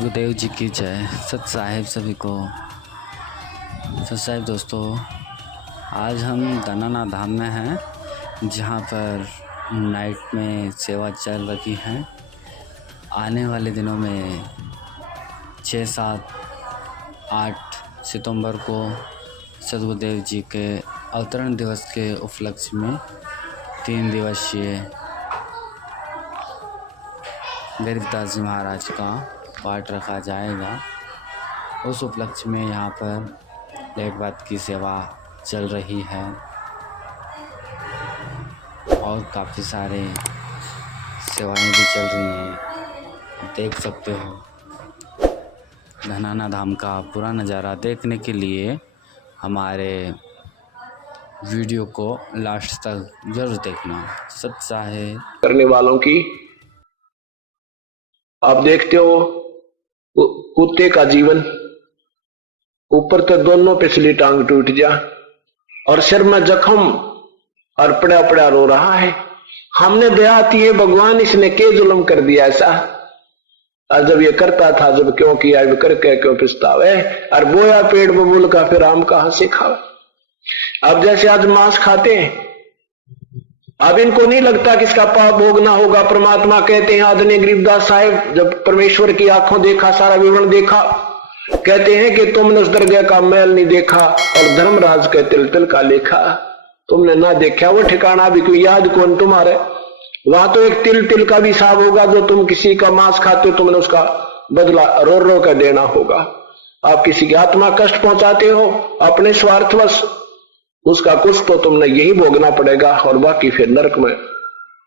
सदगुरुदेव जी की जय। सत साहिब सभी को सत साहिब। दोस्तों, आज हम दनाना धाम में हैं, जहाँ पर नाइट में सेवा चल रही है। आने वाले दिनों में 6, 7, 8 सितंबर को सदगुरुदेव जी के अवतरण दिवस के उपलक्ष्य में 3 दिवसीय गरीबदास जी महाराज का पाठ रखा जाएगा। उस उपलक्ष्य में यहाँ पर लेट बात की सेवा चल रही है और काफ़ी सारे सेवाएं भी चल रही हैं। देख सकते हो धनाना धाम का पूरा नज़ारा देखने के लिए हमारे वीडियो को लास्ट तक जरूर देखना। सच्चा है करने वालों की आप देखते हो कुत्ते का जीवन, ऊपर तो दोनों पिछली टांग टूट जा और सिर में जख्म और पड़ा पड़ा रो रहा है। हमने दया आती है, भगवान इसने क्या जुल्म कर दिया ऐसा। और जब ये करता था, जब क्यों किया, करके क्यों पछतावे। और बोया पेड़ बबूल का फिर आम कहां से खावे। अब जैसे आज मांस खाते हैं, अब इनको नहीं लगता कि इसका पाप भोगना होगा। परमात्मा कहते हैं, आदरणीय गरीबदास साहिब जब परमेश्वर की आंखों देखा, सारा विवरण देखा, कहते हैं कि तुमने उस दरगाह का मैल नहीं देखा और धर्मराज के तिल तिल का लेखा तुमने ना देखा। वो ठिकाना भी कोई याद कौन तुम्हारे। वहां तो एक तिल तिल का भी हिसाब होगा। जो तुम किसी का मांस खाते हो, तुमने उसका बदला रो रो कर देना होगा। आप किसी की आत्मा कष्ट पहुंचाते हो अपने स्वार्थवश, उसका कुछ तो तुमने यही भोगना पड़ेगा और बाकी फिर नरक में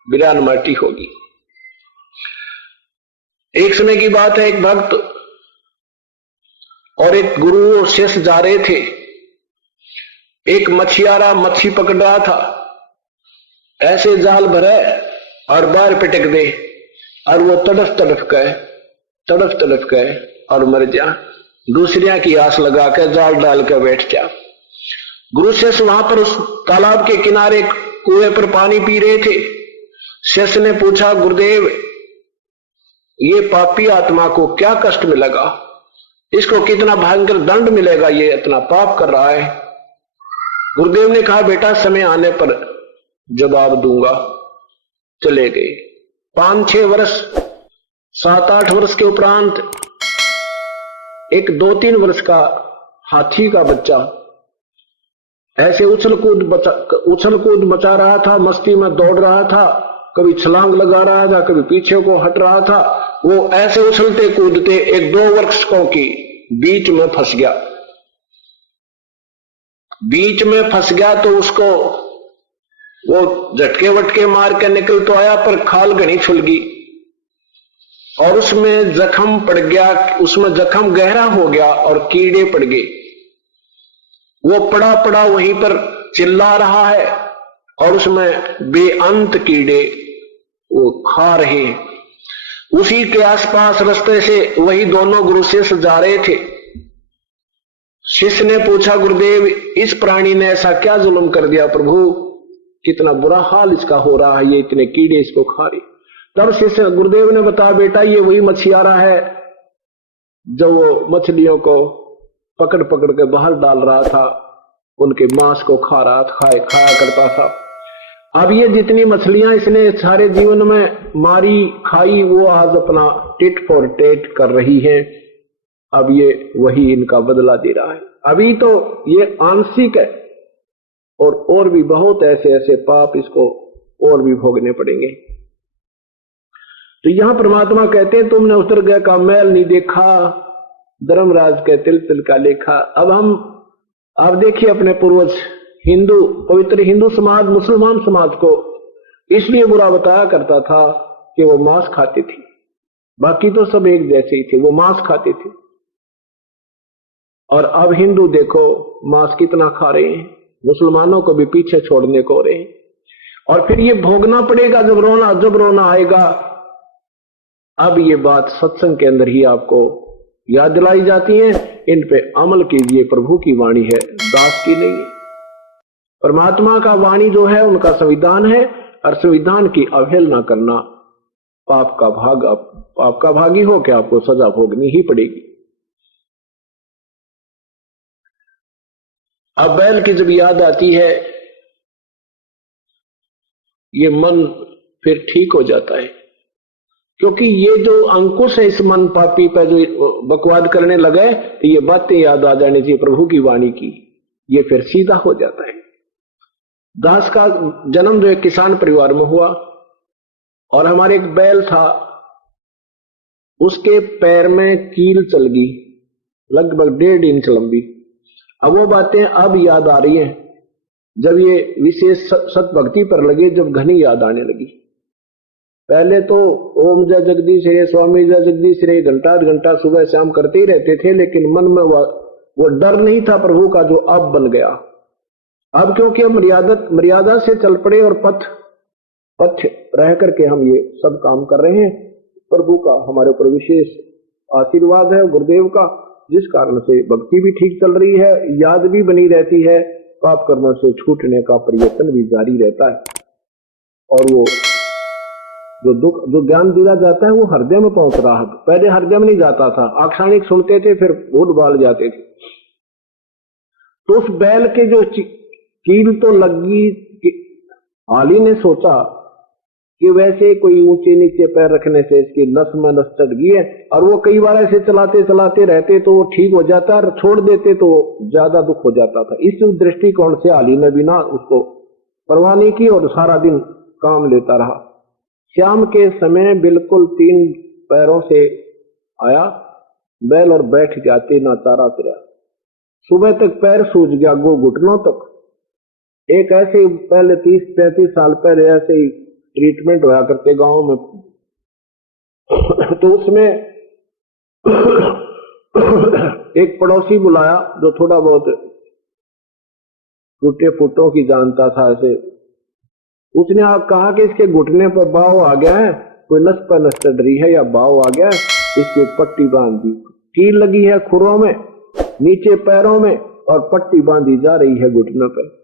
बिरान माटी होगी। एक समय की बात है, एक भक्त और एक गुरु और शिष्य जा रहे थे। एक मछियारा मच्छी पकड़ रहा था, ऐसे जाल भरे और बाहर पिटक दे और वो तड़फ तड़फ गए और मर जा। दूसरिया की आस लगा के जाल डाल के बैठ जा। गुरु शिष्य वहां पर उस तालाब के किनारे कुएं पर पानी पी रहे थे। शिष्य ने पूछा, गुरुदेव ये पापी आत्मा को क्या कष्ट मिलेगा, इसको कितना भयंकर दंड मिलेगा, ये इतना पाप कर रहा है। गुरुदेव ने कहा, बेटा समय आने पर जवाब दूंगा। चले गए। 5-6 वर्ष 7-8 वर्ष के उपरांत एक 2-3 वर्ष का हाथी का बच्चा ऐसे उछल कूद मचा रहा था, मस्ती में दौड़ रहा था, कभी छलांग लगा रहा था, कभी पीछे को हट रहा था। वो ऐसे उछलते कूदते एक 2 वृक्षों की बीच में फंस गया। बीच में फंस गया तो उसको वो झटके वटके मार के निकल तो आया, पर खाल घनी छुल गई और उसमें जख्म पड़ गया। उसमें जख्म गहरा हो गया और कीड़े पड़ गए। वो पड़ा वहीं पर चिल्ला रहा है और उसमें बेअंत कीड़े वो खा रहे। उसी के आसपास रास्ते से वही दोनों गुरु शिष्य जा रहे थे। शिष्य ने पूछा, गुरुदेव इस प्राणी ने ऐसा क्या जुल्म कर दिया प्रभु, कितना बुरा हाल इसका हो रहा है, ये इतने कीड़े इसको खा रहे। तब शिष्य गुरुदेव ने बताया, बेटा ये वही मछियारा है जो वो मछलियों को पकड़ के बाहर डाल रहा था, उनके मांस को खाया करता था। अब ये जितनी मछलियां इसने सारे जीवन में मारी खाई, वो आज अपना टिट फॉर टेट कर रही है। अब ये वही इनका बदला दे रहा है। अभी तो ये आंशिक है और भी बहुत ऐसे पाप इसको और भी भोगने पड़ेंगे। तो यहां परमात्मा कहते हैं, तुमने उतर गए का मैल नहीं देखा, धर्मराज के तिल तिल का लेखा। अब देखिए अपने पूर्वज हिंदू, पवित्र हिंदू समाज मुसलमान समाज को इसलिए बुरा बताया करता था कि वो मांस खाते थे। बाकी तो सब एक जैसे ही थे, वो मांस खाते थे। और अब हिंदू देखो मांस कितना खा रहे हैं, मुसलमानों को भी पीछे छोड़ने को रहे हैं। और फिर ये भोगना पड़ेगा जब रोना आएगा। अब ये बात सत्संग के अंदर ही आपको याद दिलाई जाती है। इन पे अमल कीजिए, प्रभु की वाणी है, दास की नहीं है। परमात्मा का वाणी जो है उनका संविधान है और संविधान की अवहेलना करना पाप का भागी हो के आपको सजा भोगनी ही पड़ेगी। अब बैल की जब याद आती है, ये मन फिर ठीक हो जाता है, क्योंकि ये जो अंकुश है इस मन पापी पर जो बकवाद करने लगे, तो ये बातें याद आ जानी चाहिए प्रभु की वाणी की, ये फिर सीधा हो जाता है। दास का जन्म जो एक किसान परिवार में हुआ, और हमारे एक बैल था, उसके पैर में कील चल गई लगभग 1.5 इंच लंबी। अब वो बातें अब याद आ रही हैं, जब ये विशेष सत भक्ति पर लगे, जब घनी याद आने लगी। पहले तो ओम जय जगदीश रे, स्वामी जय जगदीश रे घंटा सुबह शाम करते ही रहते थे, लेकिन मन में वो डर नहीं था प्रभु का जो अब बन गया। अब क्योंकि हम मर्यादा से चल पड़े और पथ रह करके हम ये सब काम कर रहे हैं, प्रभु का हमारे ऊपर विशेष आशीर्वाद है गुरुदेव का, जिस कारण से भक्ति भी ठीक चल रही है, याद भी बनी रहती है, पाप कर्मों से छूटने का प्रयत्न भी जारी रहता है, और वो जो ज्ञान दिया जाता है वो हृदय में पहुंच रहा है। पहले हृदय में नहीं जाता था, आक्षाणिक सुनते थे, फिर भूल भाल जाते थे। तो उस बैल के जो कील तो लगी, आली ने सोचा कि वैसे कोई ऊंचे नीचे पैर रखने से इसकी नस में नस चढ़ गई है, और वो कई बार ऐसे चलाते रहते तो वो ठीक हो जाता, और छोड़ देते तो ज्यादा दुख हो जाता था। इस दृष्टिकोण से आली ने भी ना उसको परवाह नहीं की और सारा दिन काम लेता रहा। शाम के समय बिल्कुल 3 पैरों से आया बैल और बैठ गया, ना चारा फिरा। सुबह तक पैर सूज गया, घुटनों तक। एक ऐसे पहले 30-35 साल पहले ऐसे ही ट्रीटमेंट होया करते गांव में, तो उसमें एक पड़ोसी बुलाया जो थोड़ा बहुत टूटे फूटों की जानता था। ऐसे उसने आप कहा कि इसके घुटने पर बाव आ गया है, कोई नस पर नस चढ़ रही है या बाव आ गया है, इसकी पट्टी बांध दी। कील लगी है खुरों में, नीचे पैरों में, और पट्टी बांधी जा रही है घुटनों पर।